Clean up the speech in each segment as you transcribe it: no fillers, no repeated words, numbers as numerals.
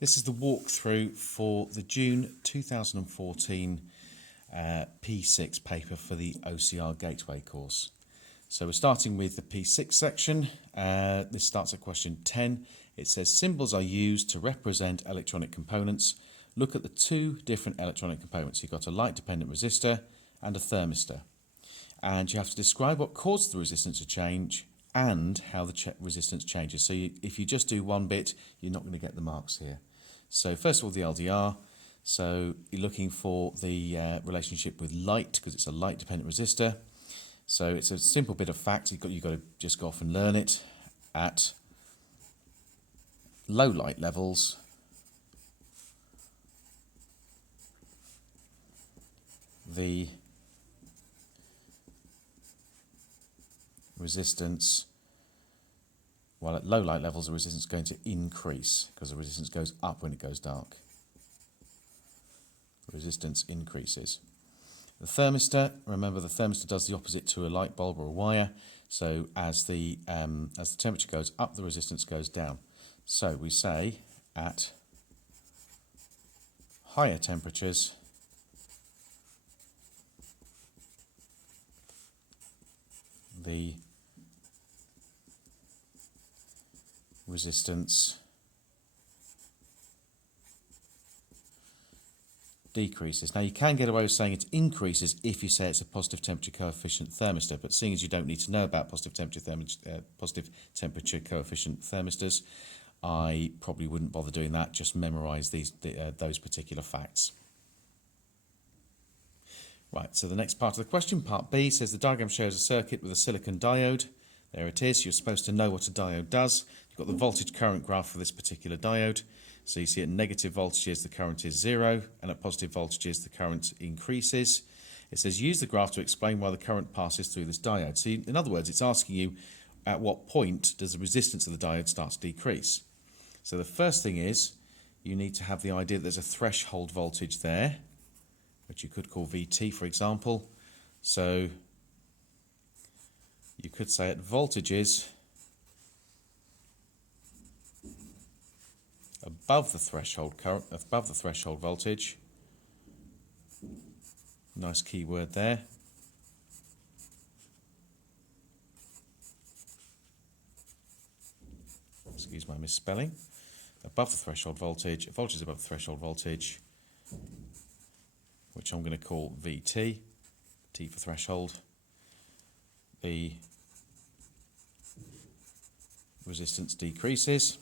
This is the walkthrough for the June 2014 P6 paper for the OCR Gateway course. So we're starting with the P6 section. This starts at question 10. It says symbols are used to represent electronic components. Look at the two different electronic components. You've got a light dependent resistor and a thermistor. And you have to describe what caused the resistance to change and how the resistance changes. So if you just do one bit, you're not going to get the marks here. So first of all, the LDR. So you're looking for the relationship with light because it's a light dependent resistor. So it's a simple bit of fact. You've got to just go off and learn it. At low light levels, the resistance, well, at low light levels, the resistance is going to increase because the resistance goes up when it goes dark. Resistance increases. The thermistor, remember the thermistor does the opposite to a light bulb or a wire. So as the temperature goes up, the resistance goes down. So we say at higher temperatures, the resistance decreases. Now you can get away with saying it increases if you say it's a positive temperature coefficient thermistor, but seeing as you don't need to know about positive temperature coefficient thermistors, I probably wouldn't bother doing that. Just memorise those particular facts. Right, so the next part of the question, part B, says the diagram shows a circuit with a silicon diode. There it is. You're supposed to know what a diode does. You've got the voltage current graph for this particular diode. So you see at negative voltages the current is 0, and at positive voltages the current increases. It says use the graph to explain why the current passes through this diode. So in other words, it's asking you at what point does the resistance of the diode start to decrease. So the first thing is you need to have the idea that there's a threshold voltage there, which you could call VT, for example. So you could say at voltages above the threshold current, above the threshold voltage. Nice key word there. Excuse my misspelling. Above the threshold voltage, voltage above the threshold voltage, which I'm going to call VT, T for threshold. The resistance decreases.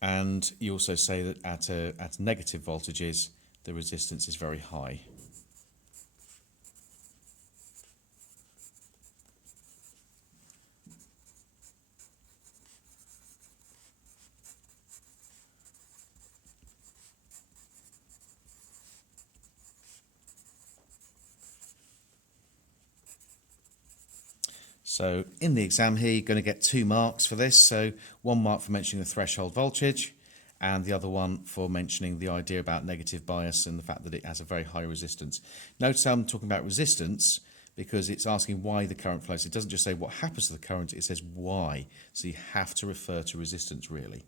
And you also say that at negative voltages, the resistance is very high. So in the exam here, you're going to get 2 marks for this. So 1 mark for mentioning the threshold voltage and the other one for mentioning the idea about negative bias and the fact that it has a very high resistance. Notice I'm talking about resistance because it's asking why the current flows. It doesn't just say what happens to the current, it says why. So you have to refer to resistance really.